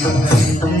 Krishna.